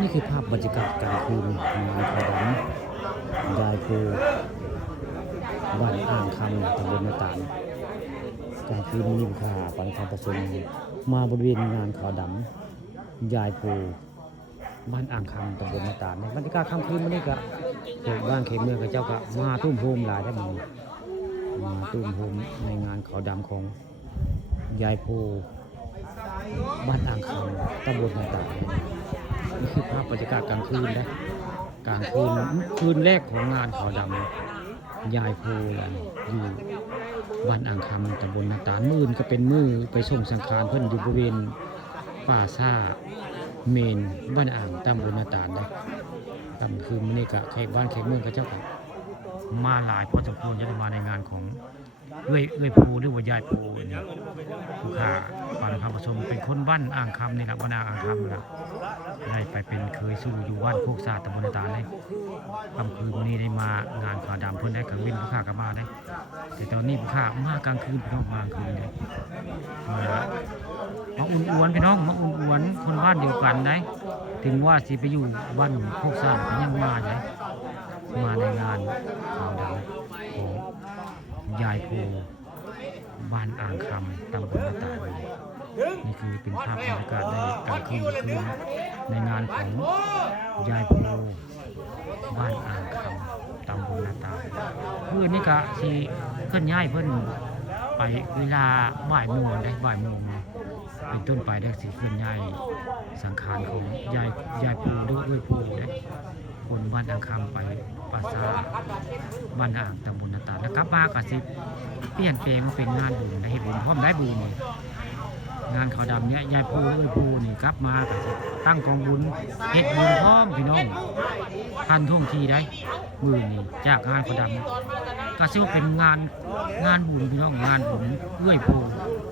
นี่คือภาพบรรยากาศกลางคืนงานขาวดำยายภูบ้านอ่างคำตำบลนาตาลกลางคืนมีผู้ค้าปันความประสงค์มาบริเวณงานขาวดำยายภูบ้านอ่างคำตำบลนาตาลในบรรยากาศค่ำคืนวันนี้ก็เขตบ้านเขตเมืองกับเจ้าก็มาตุ้มโฮมหลายได้หมดมาตุ้มโฮมในงานขาวดำของยายภูบ้านอ่างคำตำบลนาตาลนี่คือภาพบรรยากาศกลางคืนนะกลางคืนแรกของงานขาวดำยายภูอยู่บ้านอ่างคำตำบลนาตาลมื้อก็เป็นมื้อไปส่งสังขารเพิ่นอยู่บริเวณป่าซ่าเมนบ้านอ่างตำบลนาตาลนะกลางคืนมื้อนี้ก็แขกบ้านแขกเมืองก็เจ้าก็มาหลายพอสมควรจะได้มาในงานของเอ้ยภูหรือว่ายายภูนี่ผู้ค้าปานคำประชมเป็นคนบ้านอ่างคำนี่แหละบ้านอ่างคำนะได้ไปเป็นเคยสู้อยู่บ้านโคกซาตำบลนาตาลเลยกลางคืนวันนี้ได้มางานขาวดำเพิ่นได้กลางเว้นผู้ค้าก็มาได้แต่ตอนนี้ผู้ค้ามากลางคืนพี่น้องมากลางคืนเลยมาอุ่นอวนพี่น้องมาอุ่นอวนคนบ้านเดียวกันได้ถึงว่าสิไปอยู่บ้านโคกซาก็ยังมาได้มาในงานขาวดำของยายภูบ้านอ่างคำตำบลนาตาลนี่คือเป็นภาพบรรยากาศในกลางคืนในงานของยายภูบ้านอ่างคำตำบลนาตาลเพื่อนนี่ก็สิเคลื่อนย้ายเพิ่นไปเวลาบ่ายโมงได้บ่ายโมงเป็นต้นไปได้สิเคลื่อนย้ายสังขารของยายภูด้วยภูได้คนบ้านอ่างคำไปปราสาทบ้านอ่างตำบลนาตาลแล้วกลับมาก็สิเปลี่ยนแปลงมาเป็นงานบุญได้เฮ็ดบุญพร้อมได้บุญนี่งานขาวดำเนี่ยยายภูนี่กลับมาก็สิตั้งกองบุญเฮ็ดบุญพร้อมพี่น้องทันท่วงทีได้มื้อนี้จากงานขาวดำก็สิว่าเป็นงานบุญพี่น้องงานบุญภู